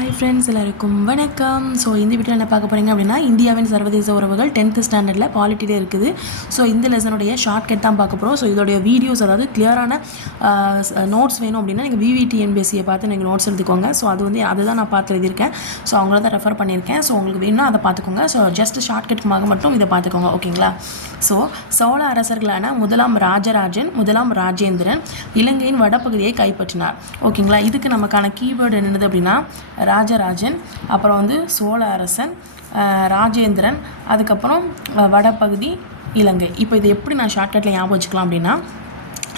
Hi friends எல்லாருக்கும் வணக்கம். So இந்த வீட்டில் என்ன பார்க்க போகிறீங்க அப்படின்னா இந்தியாவின் சர்வதேச உறவுகள் டென்த்து ஸ்டாண்டர்டில் பாலிட்டிலே இருக்குது. ஸோ இந்த லெசனுடைய ஷார்ட்கட் தான் பார்க்க போகிறோம் ஸோ இதோடைய வீடியோஸ் அதாவது கிளியரான நோட்ஸ் வேணும் அப்படின்னா நீங்கள் விவிடிஎன்பிஎஸ்சியை பார்த்து நீங்கள் நோட்ஸ் எழுதிக்கோங்க ஸோ அது வந்து அதுதான் நான் பார்த்து எழுதியிருக்கேன். ஸோ அவங்கள தான் ரெஃபர் பண்ணியிருக்கேன். ஸோ உங்களுக்கு வேணும்னா அதை பார்த்துக்கோங்க. ஸோ ஜஸ்ட் ஷார்ட்கட்டுமாக மட்டும் இதை பார்த்துக்கோங்க ஓகேங்களா? ஸோ சோழ அரசர்களான முதலாம் ராஜராஜன் முதலாம் ராஜேந்திரன் இலங்கையின் வடபகுதியை கைப்பற்றினார். ஓகேங்களா? இதுக்கு நமக்கான கீவேர்டு என்னது அப்படின்னா ராஜராஜன் அப்புறம் வந்து சோழ அரசன் ராஜேந்திரன் அதுக்கப்புறம் வடபகுதி இலங்கை. இப்போ இது எப்படி நான் ஷார்ட்கட்டில் ஞாபகம் வச்சுக்கலாம் அப்படின்னா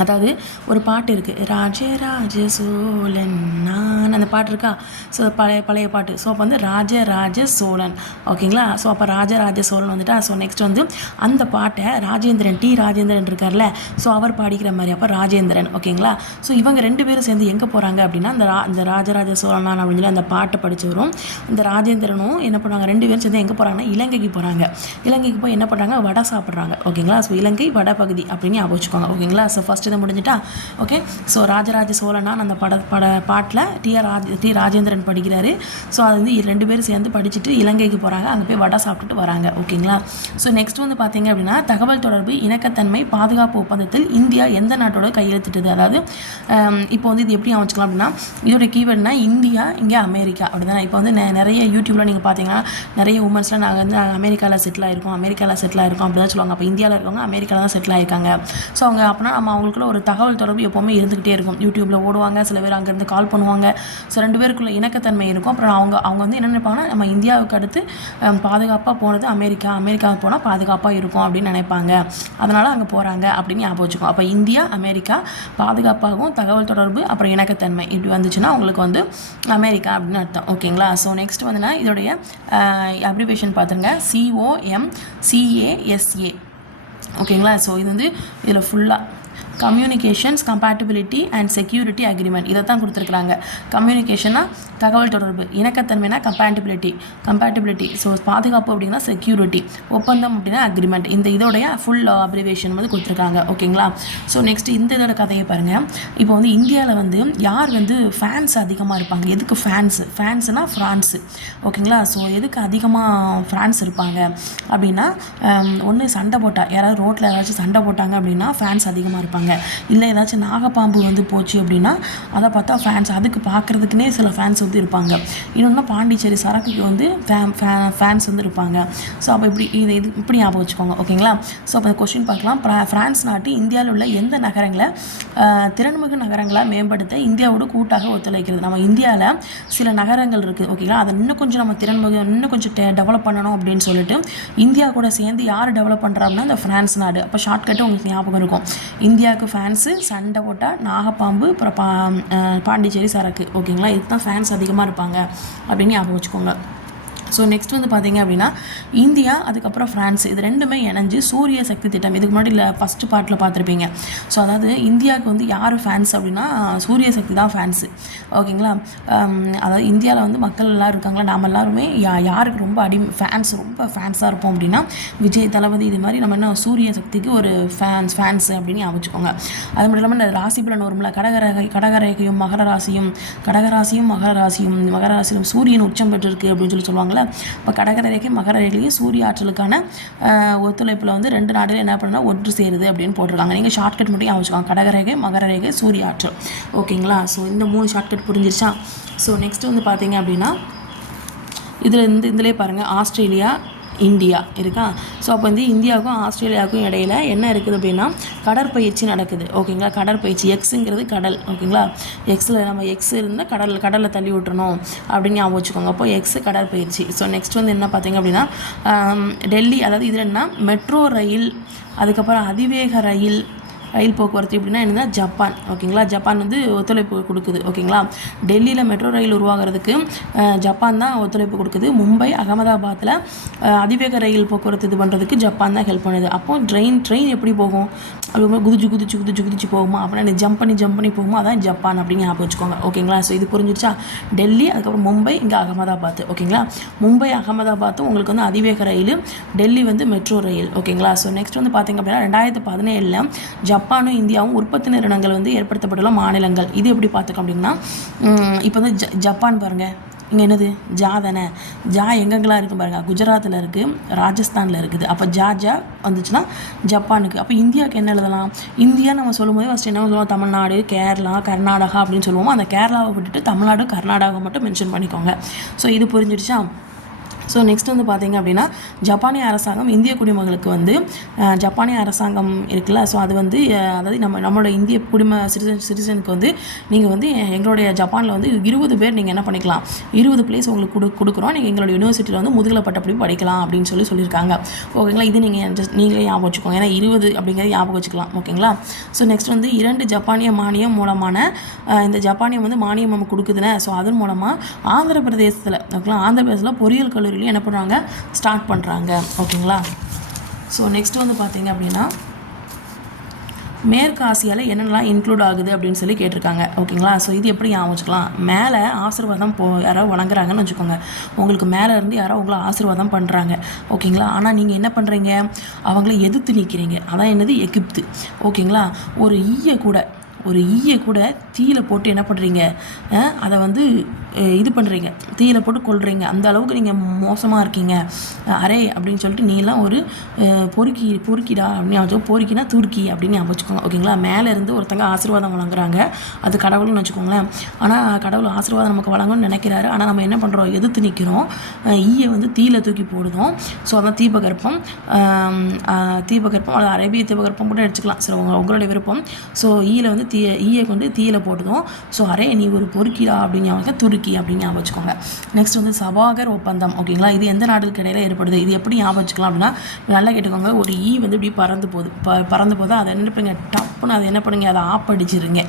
அதாவது ஒரு பாட்டு இருக்குது ராஜராஜ சோழன் நான் அந்த பாட்டு இருக்கா? ஸோ பழைய பழைய பாட்டு. ஸோ அப்போ வந்து ராஜராஜ சோழன் ஓகேங்களா? ஸோ அப்போ ராஜராஜ சோழன் வந்துட்டா. ஸோ நெக்ஸ்ட் வந்து அந்த பாட்டை ராஜேந்திரன் டி. ராஜேந்திரன் இருக்கார்ல. ஸோ அவர் பாடிக்கிற மாதிரி அப்போ ராஜேந்திரன். ஓகேங்களா? ஸோ இவங்க ரெண்டு பேரும் சேர்ந்து எங்கே போகிறாங்க அப்படின்னா அந்த ரா இந்த ராஜராஜ சோழன் அப்படின்னு சொல்லி அந்த பாட்டை படித்தவரும் இந்த ராஜேந்திரனும் என்ன பண்ணுவாங்க? ரெண்டு பேரும் சேர்ந்து எங்கே போகிறாங்கன்னா இலங்கைக்கு போகிறாங்க இலங்கைக்கு போய் என்ன பண்ணுறாங்க வடை சாப்பிட்றாங்க. ஓகேங்களா? ஸோ இலங்கை வடபகுதி அப்படின்னு ஞாபகம் வச்சுக்கோங்க. ஓகேங்களா? ஸோ ஃபஸ்ட் இது முடிஞ்சிட்டா ஓகே ஸோ ராஜராஜ சோழனான் அந்த பட பட பாட்டில் டிஆர் ராஜ் டி ராஜேந்திரன் படிக்கிறாரு. ஸோ அது வந்து ரெண்டு பேரும் சேர்ந்து படிச்சுட்டு இலங்கைக்கு போகிறாங்க அங்கே போய் வடை சாப்பிட்டுட்டு வராங்க ஓகேங்களா? ஸோ நெக்ஸ்ட் வந்து பார்த்தீங்க அப்படின்னா தகவல் தொடர்பு இணக்கத்தன்மை பாதுகாப்பு ஒப்பந்தத்தில் இந்தியா எந்த நாட்டோட கையெழுத்திட்டது? அதாவது இப்போ வந்து இது எப்படி அமைச்சிக்கலாம் அப்படின்னா இதோட கீவேர்ட்னா இந்தியா இங்கே அமெரிக்கா அப்படிதான்? இப்போ வந்து நிறைய யூடியூப்பில் நீங்கள் பார்த்தீங்கன்னா நிறைய உமன்ஸ்லாம் நாங்கள் வந்து அமெரிக்காவில் செட்டில் ஆயிருக்கோம் அமெரிக்காவில் செட்டில் ஆயிருக்கோம் அப்படி தான் சொல்லுவாங்க. அப்போ இந்தியாவில் இருக்கவங்க அமெரிக்காவில் தான் செட்டில் ஆயிருக்காங்க. ஸோ அவங்க அப்படின்னா நம்ம அவங்களுக்குள்ள ஒரு தகவல் தொடர்பு எப்போவுமே இருந்துகிட்டே இருக்கும். யூடியூப்பில் ஓடுவாங்க சில பேர் அங்கேருந்து கால் பண்ணுவாங்க. ஸோ ரெண்டு பேருக்குள்ள இணக்கத்தன்மை இருக்கும். அப்புறம் அவங்க அவங்க வந்து என்ன நினைப்பாங்கன்னா நம்ம இந்தியாவுக்கு அடுத்து பாதுகாப்பாக போனது அமெரிக்கா. அமெரிக்காவுக்கு போனால் பாதுகாப்பாக இருக்கும் அப்படின்னு நினைப்பாங்க. அதனால் அங்கே போகிறாங்க அப்படின்னு ஞாபகம் வச்சுக்கோம் அப்போ இந்தியா அமெரிக்கா பாதுகாப்பாகவும் தகவல் தொடர்பு அப்புறம் இணக்கத்தன்மை. இப்படி வந்துச்சுன்னா உங்களுக்கு வந்து அமெரிக்கா அப்படின்னு அர்த்தம். ஓகேங்களா ஸோ நெக்ஸ்ட் வந்துன்னா இதோடைய அப்ரிவேஷன் பார்த்துருங்க சிஓஎம் சிஏஎஸ்ஏ ஓகேங்களா ஸோ இது வந்து இதில் ஃபுல்லாக communications compatibility and security agreement இதை தான் கொடுத்துருக்குறாங்க கம்யூனிகேஷனாக தகவல் தொடர்பு இணக்கத்தன்மைனா கம்பேட்டபிலிட்டி கம்பேட்டபிலிட்டி ஸோ பாதுகாப்பு அப்படின்னா செக்யூரிட்டி ஒப்பந்தம் அப்படின்னா அக்ரிமெண்ட் இந்த இதோடைய ஃபுல் அப்ரிவேஷன் வந்து கொடுத்துருக்காங்க. ஓகேங்களா ஸோ நெக்ஸ்ட் இந்த இதோட கதையை பாருங்கள் இப்போ வந்து இந்தியாவில் வந்து யார் வந்து ஃபேன்ஸ் அதிகமாக இருப்பாங்க? எதுக்கு ஃபேன்ஸ் ஃபேன்ஸ்னால் ஃப்ரான்ஸு ஓகேங்களா ஸோ எதுக்கு அதிகமாக ஃப்ரான்ஸ் இருப்பாங்க? அப்படின்னா ஒன்று சண்டை போட்டால் யாராவது ரோட்டில் ஏதாச்சும் சண்டை போட்டாங்க அப்படின்னா ஃபேன்ஸ் அதிகமாக இருப்பாங்க. இல்லை ஏதாச்சும் நாகப்பாம்பு வந்து போச்சு அப்படின்னா அதை பார்த்தா ஃபேன்ஸ் அதுக்கு பார்க்குறதுக்குனே சில ஃபேன்ஸ் வந்து இருப்பாங்க. இன்னொன்று பாண்டிச்சேரி சரக்குக்கு வந்து ஃபேன்ஸ் வந்து இருப்பாங்க. ஸோ அப்போ இப்படி இது இது இப்படி ஞாபகம் வச்சுக்கோங்க ஓகேங்களா ஸோ அப்போ கொஸ்டின் பார்க்கலாம். ஃப்ரான்ஸ் நாட்டு இந்தியாவில் உள்ள எந்த நகரங்களை திறன்மிகு நகரங்களை மேம்படுத்த இந்தியாவோட கூட்டாக ஒத்துழைக்கிறது? நம்ம இந்தியாவில் சில நகரங்கள் இருக்குது ஓகேங்களா அதை இன்னும் கொஞ்சம் நம்ம திறன்மிகு இன்னும் கொஞ்சம் டெவலப் பண்ணணும் அப்படின்னு சொல்லிட்டு இந்தியா கூட சேர்ந்து யார் டெவலப் பண்ணுறாங்கன்னா இந்த ஃப்ரான்ஸ் நாடு. அப்போ ஷார்ட்கட்டு உங்களுக்கு ஞாபகம் இருக்கும். இந்தியாவுக்கு ஃபேன்ஸு சண்டை போட்டால் நாகப்பாம்பு அப்புறம் பா பாண்டிச்சேரி சரக்கு. ஓகேங்களா இதுதான் ஃபேன்ஸ் அதிகமாக இருப்பாங்க. அப்படின்னு ஞாபகம் வச்சுக்கோங்க. ஸோ நெக்ஸ்ட் வந்து பார்த்தீங்க அப்படின்னா இந்தியா அதுக்கப்புறம் ஃப்ரான்ஸ் இது ரெண்டுமே இணைஞ்சு சூரிய சக்தி திட்டம். இதுக்கு முன்னாடி இல்லை ஃபஸ்ட்டு பார்ட்டில் பார்த்துருப்பீங்க ஸோ அதாவது இந்தியாவுக்கு வந்து யார் ஃபேன்ஸ் அப்படின்னா சூரிய சக்தி தான் ஃபேன்ஸு ஓகேங்களா அதாவது இந்தியாவில் வந்து மக்கள் எல்லாம் இருக்காங்களா? நாம் எல்லாருமே யா யாருக்கு ரொம்ப அடி ஃபேன்ஸ் ரொம்ப ஃபேன்ஸாக இருப்போம் அப்படின்னா விஜய் தளபதி இது மாதிரி நம்ம என்ன சூரிய சக்திக்கு ஒரு ஃபேன்ஸ் ஃபேன்ஸ் அப்படின்னு அமைச்சுக்கோங்க அது மட்டும் இல்லாமல் இந்த ராசி பலன் வரும்ல கடகரகை கடகரேகையும் மகர ராசியும் கடகராசியும் மகர ராசியும் மகர ராசியும் சூரியன் உச்சம் பெற்றிருக்கு அப்படின்னு சொல்லி இப்போ கடகரேகை மகர ரேகையும் சூரிய ஆற்றலுக்கான ஒத்துழைப்பில் வந்து ரெண்டு நாடுகள் என்ன பண்ணால் ஒன்று சேருது அப்படின்னு போட்டிருக்காங்க. நீங்கள் ஷார்ட்கட் மட்டும் ஞாபகம் கடகரேகை மகர ரேகை சூரிய ஆற்றல். ஓகேங்களா ஸோ இந்த மூணு ஷார்ட்கட் புரிஞ்சிருச்சா? ஸோ நெக்ஸ்ட் வந்து பார்த்தீங்க அப்படின்னா இதில் இருந்து இதிலே பாருங்கள் ஆஸ்திரேலியா இந்தியா இருக்கா? ஸோ அப்போ வந்து இந்தியாவுக்கும் ஆஸ்திரேலியாவுக்கும் இடையில என்ன இருக்குது அப்படின்னா கடற்பயிற்சி நடக்குது. ஓகேங்களா கடற்பயிற்சி எக்ஸுங்கிறது கடல். ஓகேங்களா எக்ஸில் நம்ம எக்ஸ் இருந்தால் கடல் கடலில் தள்ளி விட்டுறணும். அப்படின்னு ஞாபகம் வச்சுக்கோங்க. அப்போ எக்ஸ் கடற்பயிற்சி. ஸோ நெக்ஸ்ட் வந்து என்ன பார்த்தீங்க அப்படின்னா டெல்லி அதாவது இது என்ன மெட்ரோ ரயில் அதுக்கப்புறம் அதிவேக ரயில் ரயில் போக்குவரத்து எப்படின்னா என்னன்னா ஜப்பான் ஓகேங்களா? ஜப்பான் வந்து ஒத்துழைப்பு கொடுக்குது ஓகேங்களா? டெல்லியில் மெட்ரோ ரயில் உருவாகிறதுக்கு ஜப்பான் தான் ஒத்துழைப்பு கொடுக்குது. மும்பை அகமதாபாத்தில் அதிவேக ரயில் போக்குவரத்து இது பண்ணுறதுக்கு ஜப்பான் தான் ஹெல்ப் பண்ணுது. அப்போது ட்ரெயின் ட்ரெயின் எப்படி போகும்? அது ரொம்ப குதிச்சு குதிச்சு குதிச்சு குதிச்சு போகுமா? அப்படின்னா ஜம்ப் பண்ணி ஜம்ப் பண்ணி போகுமா? அதான் ஜப்பான் அப்படின்னு ஞாபகம் வச்சுக்கோங்க. ஓகேங்களா? ஸோ இது புரிஞ்சிருச்சா? டெல்லி அதுக்கப்புறம் மும்பை இங்கே அகமதாபாத். ஓகேங்களா? மும்பை அகமதாபாத்தும் உங்களுக்கு வந்து அதிவேக ரயில் டெல்லி வந்து மெட்ரோ ரயில். ஓகேங்களா? ஸோ நெக்ஸ்ட் வந்து பார்த்தீங்க அப்படின்னா ரெண்டாயிரத்து பதினேழில் ஜப்பானும் இந்தியாவும் உற்பத்தி நிறுவனங்கள் வந்து ஏற்படுத்தப்பட்டுள்ள மாநிலங்கள். இது எப்படி பார்த்துக்க அப்படின்னா இப்போ வந்து ஜ ஜப்பான் பாருங்கள் இங்கே என்னது? ஜா தானே? ஜா எங்கெங்கெல்லாம் இருக்குது பாருங்கள் குஜராத்தில் இருக்குது ராஜஸ்தானில் இருக்குது. அப்போ ஜா ஜா வந்துச்சுன்னா ஜப்பானுக்கு. அப்போ இந்தியாவுக்கு என்ன எழுதலாம்? இந்தியா நம்ம சொல்லும்போது ஃபஸ்ட் என்ன சொல்லுவோம்? தமிழ்நாடு கேரளா கர்நாடகா அப்படின்னு சொல்லுவோம்? அந்த கேரளாவை விட்டுட்டு தமிழ்நாடு கர்நாடகா மட்டும் மென்ஷன் பண்ணிக்கோங்க. ஸோ இது புரிஞ்சிடுச்சா? ஸோ நெக்ஸ்ட் வந்து பார்த்தீங்க அப்படின்னா ஜப்பானிய அரசாங்கம் இந்திய குடிமகளுக்கு வந்து ஜப்பானிய அரசாங்கம் இருக்குல்ல. ஸோ அது வந்து அதாவது நம்ம நம்மளோட இந்திய குடிம சிட்டிசன் சிட்டிசனுக்கு வந்து நீங்கள் வந்து எங்களுடைய ஜப்பானில் வந்து இருபது பேர் நீங்கள் என்ன பண்ணிக்கலாம்? இருபது பிளேஸ் உங்களுக்கு கொடு கொடுக்குறோம். நீங்கள் எங்களோட யூனிவர்சிட்டியில் வந்து முதுகலை பட்டப்படி படிக்கலாம் அப்படின்னு சொல்லி சொல்லியிருக்காங்க. ஓகேங்களா இது நீங்கள் ஜஸ்ட் நீங்களே ஞாபகம் வச்சுக்கோங்க. ஏன்னா இருபது அப்படிங்கிறது ஞாபகம் வச்சுக்கலாம். ஓகேங்களா ஸோ நெக்ஸ்ட் வந்து இரண்டு ஜப்பானிய மானியம் மூலமான இந்த ஜப்பானியம் வந்து மானியம் நம்ம கொடுக்குதுன்னு ஸோ அதன் மூலமாக ஆந்திர பிரதேசத்தில் ஓகேங்களா ஆந்திர பிரதேசத்தில் பொறியியல் சொல்லி என்ன பண்ணுறாங்க ஸ்டார்ட் பண்ணுறாங்க ஓகேங்களா? ஸோ நெக்ஸ்ட் வந்து பார்த்தீங்க அப்படின்னா மேற்கு ஆசியாவில் என்னென்னலாம் இன்க்ளூட் ஆகுது அப்படின்னு சொல்லி கேட்டிருக்காங்க. ஓகேங்களா? ஸோ இது எப்படி ஞாபகம் வச்சுக்கலாம்? மேலே ஆசீர்வாதம் போ யாரோ வழங்குறாங்கன்னு வச்சுக்கோங்க. உங்களுக்கு மேலே இருந்து யாரோ உங்களை ஆசீர்வாதம் பண்ணுறாங்க ஓகேங்களா? ஆனால் நீங்கள் என்ன பண்ணுறீங்க அவங்கள எதிர்த்து நிற்கிறீங்க அதான் என்னது? எகிப்து. ஓகேங்களா? ஒரு ஈய கூட ஒரு ஈயை கூட தீயில போட்டு என்ன பண்ணுறீங்க அதை வந்து இது பண்ணுறீங்க தீயில போட்டு கொள்றீங்க அந்த அளவுக்கு நீங்கள் மோசமாக இருக்கீங்க. அரே அப்படின்னு சொல்லிட்டு நீலாம் ஒரு பொறுக்கி பொறுக்கிடா அப்படின்னு ஞாபகம் பொறுக்கினா துருக்கி அப்படின்னு ஞாபகம் வச்சுக்கோங்க. ஓகேங்களா? மேலே இருந்து ஒருத்தங்க ஆசீர்வாதம் வழங்குறாங்க. அது கடவுள்னு வச்சுக்கோங்களேன். ஆனால் கடவுள் ஆசீர்வாதம் நமக்கு வழங்கணும்னு நினைக்கிறாரு. ஆனால் நம்ம என்ன பண்ணுறோம் எதிர்த்து நிற்கிறோம் ஈயை வந்து தீயில தூக்கி போடுதோம். ஸோ அதான் தீபகற்பம். தீபகற்பம். அல்லது அரேபிய தீபகற்பம் கூட எடுத்துக்கலாம். சரி உங்க உங்களுடைய விருப்பம். ஸோ ஈயில் வந்து தீய ஈயை கொண்டு தீயில போடுதோம். ஸோ அரே நீ ஒரு பொறுக்கிடா அப்படின்னு துருக்கி. துருக்கி அப்படின்னு ஞாபகம் வச்சுக்கோங்க. நெக்ஸ்ட் வந்து சபாகர் ஒப்பந்தம் ஓகேங்களா இது எந்த நாடுகளுக்கு இடையில ஏற்படுது? இது எப்படி ஞாபகம் வச்சுக்கலாம் அப்படின்னா நல்லா கேட்டுக்கோங்க. ஒரு ஈ வந்து இப்படி பறந்து போகுது ப பறந்து போது அதை என்ன பண்ணுங்க? டப்புன்னு அதை என்ன பண்ணுங்க? அதை ஆப்படிச்சிருங்க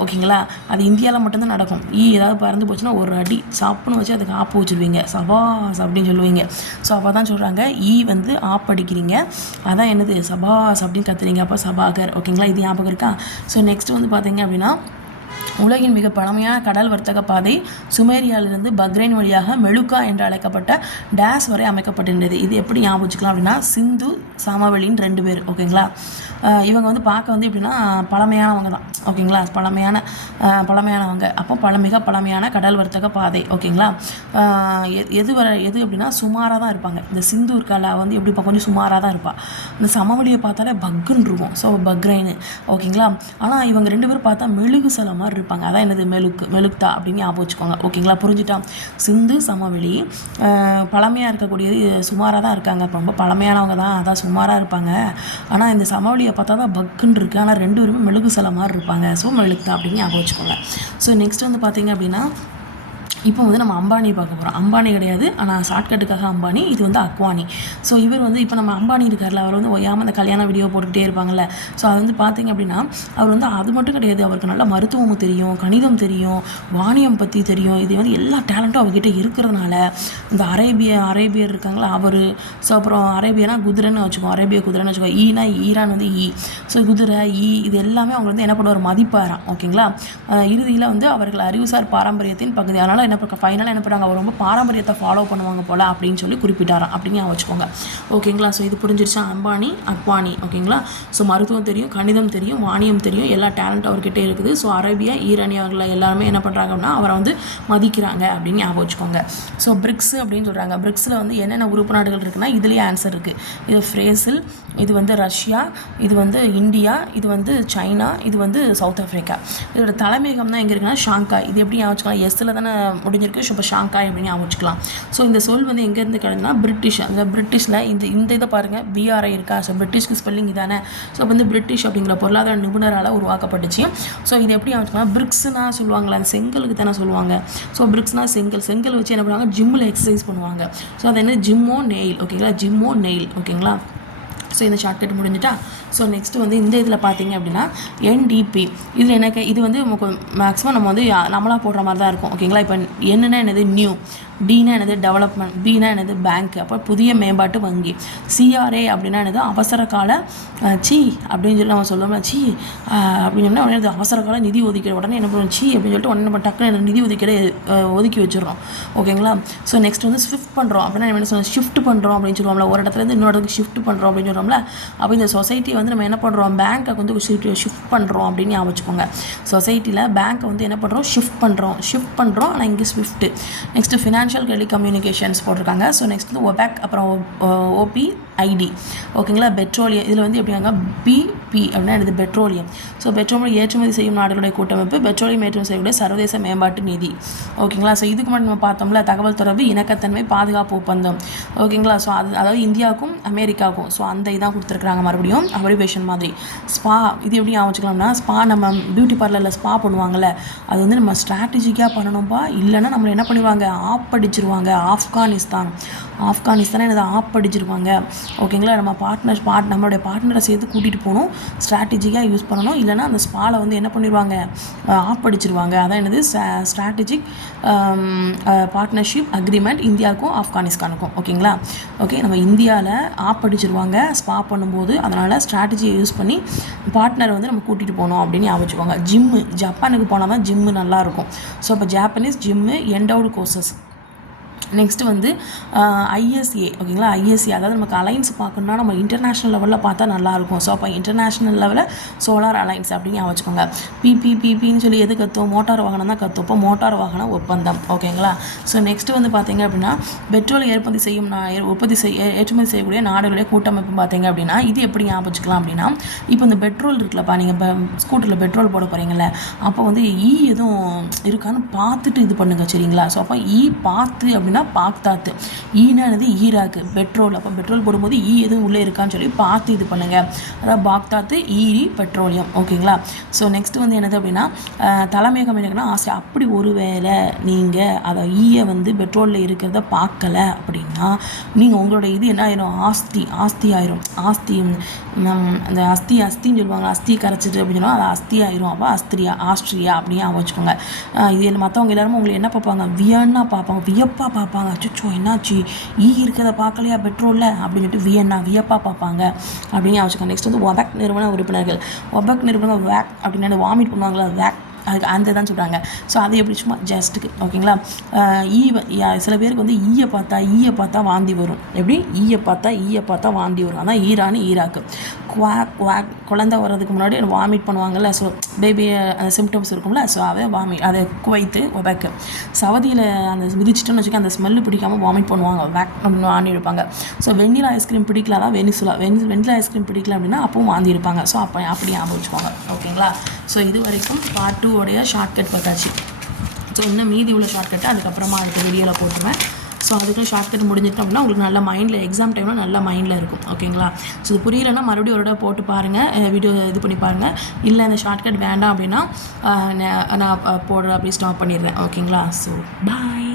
ஓகேங்களா அது இந்தியாவில் மட்டும்தான் நடக்கும். ஈ ஏதாவது பறந்து போச்சுன்னா ஒரு அடி சாப்புன்னு வச்சு அதுக்கு ஆப்பு வச்சுருவீங்க. சபாஸ் அப்படின்னு சொல்லுவீங்க. ஸோ அப்போ தான் சொல்கிறாங்க ஈ வந்து ஆப்படிக்கிறீங்க அதான் என்னது? சபாஸ் அப்படின்னு கத்துறீங்க. அப்போ சபாகர் ஓகேங்களா இது ஞாபகம் இருக்கா? ஸோ நெக்ஸ்ட் வந்து பார்த்தீங்க அப்படின்னா உலகின் மிக பழமையான கடல் வர்த்தக பாதை சுமேரியாவிலிருந்து பக்ரைன் வழியாக மெலுக்கா என்று அழைக்கப்பட்ட டேஸ் வரை அமைக்கப்பட்டிருந்தது. இது எப்படி ஞாபகம் வச்சுக்கலாம் அப்படின்னா சிந்து சமவெளின்னு ரெண்டு பேர் ஓகேங்களா? இவங்க வந்து பார்க்க வந்து எப்படின்னா பழமையானவங்க தான் ஓகேங்களா? பழமையான பழமையானவங்க. அப்போ பழ மிக பழமையான கடல் வர்த்தக பாதை ஓகேங்களா? எ- எது வர எது அப்படின்னா சுமாராக தான் இருப்பாங்க. இந்த சிந்து இருக்கல வந்து எப்படி கொஞ்சம் சுமாராக தான் இருப்பாள் இந்த சமவெளியை பார்த்தாலே பக்குன்னு இருக்கும். ஸோ பக்ரைனு ஓகேங்களா? ஆனால் இவங்க ரெண்டு பேரும் பார்த்தா மெழுகு சலமாக இருப்பாங்க. அதான் என்னது மெழுக்கு மெழுக்தா அப்படின்னு ஞாபகம் வச்சுக்கோங்க. ஓகேங்களா புரிஞ்சுட்டா? சிந்து சமவெளி பழமையாக இருக்கக்கூடியது சுமாராக தான் இருக்காங்க. இப்போ ரொம்ப பழமையானவங்க தான் அதான் சுமாராக இருப்பாங்க. ஆனால் இந்த சமவெளியை பார்த்தா தான் பக்குன்னு இருக்குது ஆனால் ரெண்டு பேருமே மெழுகு சில மாதிரி இருப்பாங்க. ஸோ மெழுக்தா அப்படின்னு ஞாபகம் வச்சுக்கோங்க. ஸோ நெக்ஸ்ட் வந்து பார்த்தீங்க அப்படின்னா இப்போ வந்து நம்ம அம்பானி பார்க்க போகிறோம் அம்பானி கிடையாது ஆனால் ஷார்ட்கட்டுக்காக அம்பானி இது வந்து அக்வானி. ஸோ இவர் வந்து இப்போ நம்ம அம்பானி இருக்கார்ல அவர் வந்து ஒய்யாமல் அந்த கல்யாண வீடியோ போட்டுக்கிட்டே இருப்பாங்கல்ல. ஸோ அது வந்து பார்த்தீங்க அப்படின்னா அவர் வந்து அது மட்டும் கிடையாது அவருக்கு நல்ல மருத்துவமும் தெரியும் கணிதம் தெரியும் வாணியம் பற்றி தெரியும். இது வந்து எல்லா டேலண்ட்டும் அவர்கிட்ட இருக்கிறதுனால இந்த அரேபிய அரேபியர் இருக்காங்களா அவர். ஸோ அப்புறம் அரேபியனா குதிரைன்னு வச்சுக்கோ அரேபிய குதிரைன்னு வச்சுக்கோ ஈனா ஈரான் வந்து ஈ. ஸோ குதிரை ஈ இது எல்லாமே அவங்க வந்து என்ன பண்ணுவார்? மதிப்பாராம் ஓகேங்களா? இறுதியில் வந்து அவர்கள் அறிவுசார் பாரம்பரியத்தின் பகுதி. அதனால் என்ன பண்ண ஃபைனலாக என்ன பண்ணுறாங்க? அவர் ரொம்ப பாரம்பரியத்தை ஃபாலோ பண்ணுவாங்க போல் அப்படின்னு சொல்லி குறிப்பிட்டாராம். அப்படின்னு வச்சுக்கோங்க. ஓகேங்களா ஸோ இது புரிஞ்சிருச்சா? அம்பானி அக்வானி ஓகேங்களா ஸோ மருத்துவம் தெரியும் கணிதம் தெரியும் வாணியம் தெரியும் எல்லா டேலண்ட் அவர்கிட்ட இருக்குது. ஸோ அரேபியா ஈரானியர்கள் எல்லாருமே என்ன பண்ணுறாங்க அப்படின்னா அவரை வந்து மதிக்கிறாங்க அப்படின்னு ஞாபகம் வச்சுக்கோங்க. ஸோ பிரிக்ஸ் அப்படின்னு சொல்கிறாங்க பிரிக்ஸில் வந்து என்னென்ன உறுப்பு நாடுகள் இருக்குன்னா இதுலேயே ஆன்சர் இருக்குது இது ஃப்ரேசில் இது வந்து ரஷ்யா இது வந்து இந்தியா இது வந்து சைனா இது வந்து சவுத் ஆஃப்ரிக்கா. இதோட தலைமையகம் தான் எங்கே இருக்குன்னா ஷாங்காய். இது எப்படி ஞாபகம் வச்சுக்கலாம் எஸ்ஸில் தானே முடிஞ்சிருக்கு. ஸோ இப்போ ஷாங்காய் அப்படின்னு ஞாபகம் வச்சுக்கலாம். ஸோ இந்த சொல் வந்து எங்கேருந்து கிடைக்குதுன்னா பிரிட்டிஷ் அந்த பிரிட்டிஷில் இந்த இந்த இதை பாருங்கள் பிஆர்ஐ இருக்கா? ஸோ பிரிட்டிஷ்க்கு ஸ்பெல்லிங் இதானே. ஸோ வந்து பிரிட்டிஷ் அப்படிங்கிற பொருளாதார நிபுணரால் உருவாக்கப்பட்டுச்சு. ஸோ இது எப்படி ஆச்சுன்னா பிரிக்ஸ்னால் பிரிக்ஸ்னா சொல்லுவாங்களே அந்த செங்கலுக்கு தானே சொல்லுவாங்க. ஸோ பிரிக்ஸ்னால் செங்கல். செங்கல் வச்சு என்ன பண்ணுவாங்க? ஜிம்மில் எக்ஸசைஸ் பண்ணுவாங்க. ஸோ அது என்ன ஜிம்மோ நெயில் ஓகேங்களா? ஜிம்மோ நெயில் ஓகேங்களா? ஸோ இந்த ஷார்ட்கட் முடிஞ்சிட்டா? ஸோ நெக்ஸ்ட் வந்து இந்த இதில் பார்த்தீங்க அப்படின்னா என்டிபி இதில் எனக்கு இது வந்து மேக்ஸிமம் நம்ம வந்து நம்மளாக போடுற மாதிரி தான் இருக்கும் ஓகேங்களா இப்போ என்னென்ன என்னது? நியூ டினா என்னது? டெவலப்மெண்ட் பினா என்னது? பேங்க் அப்போ புதிய மேம்பாட்டு வங்கி. சிஆர்ஏ அப்படின்னா என்னது? அவசர கால சி அப்படின்னு சொல்லி நம்ம சொல்லுவோம் சி அப்படின்னு சொன்னால் உடனே அவசர கால நிதி ஒதுக்கீடு உடனே என்ன பண்ணுவோம் சி அப்படின்னு சொல்லிட்டு உடனே நம்ம டக்குனு எனக்கு நிதி ஒதுக்கீடு ஒதுக்கி வச்சிடுறோம். ஓகேங்களா? ஸோ நெக்ஸ்ட் வந்து ஷிஃப்ட் பண்ணுறோம் அப்படின்னா என்ன சொல்லுவோம் ஷிஃப்ட் பண்ணுறோம் அப்படின்னு சொல்லுவோம்ல. ஒரு இடத்துல இருந்து இன்னொரு இடத்துக்கு ஷிஃப்ட் பண்ணுறோம் அப்படின்னு சொல்கிறோம்ல அப்போ இந்த சொசைட்டியை வந்து நம்ம என்ன பண்ணுறோம் பேங்க்கை வந்து ஷிஃப்ட் ஷிஃப்ட் பண்ணுறோம் அப்படின்னு ஞாபகம் வச்சுக்கோங்க. சொசைட்டியில் பேங்க்கை வந்து என்ன பண்ணுறோம் ஷிஃப்ட் பண்ணுறோம் ஷிஃப்ட் பண்ணுறோம் ஆனால் இங்கே ஸ்விஃப்ட்டு நெக்ஸ்ட்டு ஃபினான்ஷியல் டெலிகம்யூனிகேஷன்ஸ் போட்டிருக்காங்க. ஸோ நெக்ஸ்ட் வந்து ஒபேக் அப்புறம் ஓபி ஐடி ஓகேங்களா பெட்ரோலியம் இதில் வந்து எப்படிங்க பிபி அப்படின்னா இது பெட்ரோலியம் ஸோ பெட்ரோலியம் ஏற்றுமதி செய்யும் நாடுகளுடைய கூட்டமைப்பு பெட்ரோலியம் ஏற்றுமதி செய்யக்கூடிய சர்வதேச மேம்பாட்டு நிதி. ஓகேங்களா ஸோ இதுக்கு மட்டும் நம்ம பார்த்தோம்ல தகவல் தொடர்பு இணக்கத்தன்மை பாதுகாப்பு ஒப்பந்தம். ஓகேங்களா ஸோ அது அதாவது இந்தியாவுக்கும் அமெரிக்காவுக்கும். ஸோ அந்த இதான் கொடுத்துருக்குறாங்க மறுபடியும். அப்ரிவேஷன் மாதிரி. ஸ்பா இது எப்படி ஆவச்சுக்கலாம்னா ஸ்பா நம்ம பியூட்டி பார்லரில் ஸ்பா பண்ணுவாங்கள்ல அது வந்து நம்ம ஸ்ட்ராட்டஜிக்காக பண்ணணும்பா? இல்லைன்னா நம்மளை என்ன பண்ணுவாங்க ஆப் அடிச்சிருவாங்க ஆப்கானிஸ்தான். ஆப்கானிஸ்தானே எனது ஆப்படிச்சிருவாங்க. ஓகேங்களா? நம்ம பார்ட்னர் பார்ட் நம்மளுடைய பார்ட்னரை சேர்த்து கூட்டிகிட்டு போகணும். ஸ்ட்ராட்டஜிக்காக யூஸ் பண்ணணும். இல்லைன்னா அந்த ஸ்பாவில் வந்து என்ன பண்ணிடுவாங்க ஆப்படிச்சிருவாங்க. அதான் என்னது? ஸ்ட்ராட்டஜிக் பார்ட்னர்ஷிப் அக்ரிமெண்ட் இந்தியாவுக்கும் ஆப்கானிஸ்தானுக்கும். ஓகேங்களா? ஓகே நம்ம இந்தியாவில் ஆப்படிச்சிருவாங்க. ஸ்பா பண்ணும்போது அதனால் ஸ்ட்ராட்டஜியை யூஸ் பண்ணி பார்ட்னரை வந்து நம்ம கூட்டிகிட்டு போகணும் அப்படின்னு ஞாபகம் ஜிம்மு ஜப்பானுக்கு போனால் தான் ஜிம்மு நல்லாயிருக்கும் ஸோ இப்போ Japanese gym endowed courses next வந்து ஐஎஸ்ஏ ஓகேங்களா? ஐஎஸ்ஏ அதாவது நமக்கு அலைன்ஸ் பார்க்கணுன்னா நம்ம இன்டர்நேஷ்னல் லெவலில் பார்த்தா நல்லாயிருக்கும். ஸோ அப்போ இன்டர்நேஷ்னல் லெவலில் சோலார் அலைன்ஸ் அப்படின்னு ஞாபகம் வச்சுக்கோங்க. பிபி பிபின்னு சொல்லி எது கற்றுவோம் மோட்டார் வாகனம் தான் கற்றுவோம் இப்போ மோட்டார் வாகன ஒப்பந்தம் ஓகேங்களா? ஸோ நெக்ஸ்ட்டு வந்து பார்த்தீங்க அப்படின்னா பெட்ரோல் ஏற்பதி செய்யும் நான் உற்பத்தி செய்ய ஏற்றுமதி செய்யக்கூடிய நாடுகளுடைய கூட்டமைப்பு பார்த்தீங்க அப்படின்னா இது எப்படி ஞாபகம் வச்சுக்கலாம் அப்படின்னா இப்போ இந்த பெட்ரோல் இருக்குல்லப்பா நீங்கள் இப்போ ஸ்கூட்டரில் பெட்ரோல் போட போகிறீங்களே அப்போ வந்து ஈ எதுவும் இருக்கான்னு பார்த்துட்டு இது பண்ணுங்க சரிங்களா? ஸோ அப்போ ஈ e பார்த்து அப்படின்னா பாக்தாத்து. ஈனானது ஈராக்கு. பெட்ரோல். அப்போ பெட்ரோல் போடும்போது ஈ எதுவும் உள்ளே இருக்கான்னு சொல்லி பார்த்து இது பண்ணுங்க. அதாவது பாக்தாத்து ஈரி பெட்ரோலியம். ஓகேங்களா? ஸோ நெக்ஸ்ட் வந்து என்னது அப்படின்னா தலைமையகம் என்னன்னா ஆசை அப்படி ஒருவேளை நீங்கள் அதை ஈயை வந்து பெட்ரோலில் இருக்கிறத பார்க்கல அப்படின்னா நீங்கள் உங்களோட இது என்ன ஆயிரும்? ஆஸ்தி ஆஸ்தி ஆயிரும். ஆஸ்தி அந்த அஸ்தி அஸ்தின்னு சொல்லுவாங்க அஸ்தி கரைச்சிட்டு அப்படின்னு சொன்னால் அது அஸ்தி ஆயிரும். அப்போ அஸ்திரியா ஆஸ்திரியா அப்படின்னு வச்சுக்கோங்க. இது மற்றவங்க எல்லாருமே உங்களை என்ன பார்ப்பாங்க? வியன்னா பார்ப்பாங்க. வியப்பாக பார்ப்பாங்க. அச்சோ என்னாச்சு? ஈ இருக்கிறத பார்க்கலையா பெட்ரோலில்? அப்படின்னு சொல்லிட்டு வியன்னா வியப்பாக பார்ப்பாங்க. அப்படின்னு வச்சுக்கோங்க நெக்ஸ்ட் வந்து ஒபக் நிறுவன உறுப்பினர்கள். ஒபக் நிறுவனம் வேக் அப்படின்னு வாமிட் பண்ணுவாங்களா வேக் அதுக்கு அந்த தான் சொல்கிறாங்க ஸோ அது எப்படி சும்மா ஜஸ்ட்டுக்கு ஓகேங்களா ஈ சில பேருக்கு வந்து ஈயை பார்த்தா ஈயை பார்த்தா வாந்தி வரும். எப்படி? ஈயை பார்த்தா ஈயை பார்த்தா வாந்தி வரும். அதான் ஈரானு ஈராக்கு. குவாக் குவாக் குழந்த வர்றதுக்கு முன்னாடி வாமிட் பண்ணுவாங்கல்ல. ஸோ பேபி அந்த சிம்டம்ஸ் இருக்கும்ல ஸோ அதை வாமிட் அதை குவைத்து ஒபேக்கு சவதியில் அந்த மிதிச்சிட்டோன்னு வச்சுக்க அந்த ஸ்மெல்லு பிடிக்காம வாமிட் பண்ணுவாங்க. வேக் அப்படின்னு ஆண்டி இருப்பாங்க. ஸோ வெண்ணிலா ஐஸ்கிரீம் பிடிக்கலாதான் வெனிசுலா வெனி வெண்ணிலா ஐஸ்கிரீம் பிடிக்கல அப்படின்னா அப்பவும் வாந்தி இருப்பாங்க. ஸோ அப்போ அப்படி ஞாபகம் வச்சுக்கோங்க. ஓகேங்களா? ஸோ இது வரைக்கும் பார்ட் டூ உடைய ஷார்ட்கட் பார்த்தாச்சு. ஸோ இன்னும் மீதி உள்ள ஷார்ட்கட்டை அதுக்கப்புறமா அதுக்கு வீடியோவில் போட்டுருவேன். ஸோ அதுக்குள்ள ஷார்ட்கட் முடிஞ்சிட்டு அப்படின்னா உங்களுக்கு நல்ல மைண்டில் எக்ஸாம் டைமில் நல்ல மைண்டில் இருக்கும். ஓகேங்களா ஸோ இது புரியலன்னா மறுபடியும் ஒரு தடவை போட்டு பாருங்கள் வீடியோ இது பண்ணி பாருங்கள் இல்லை இந்த ஷார்ட்கட் வேண்டாம் அப்படின்னா நான் நான் போடுற அப்படி ஸ்டாப் பண்ணிடுறேன். ஓகேங்களா ஸோ பாய்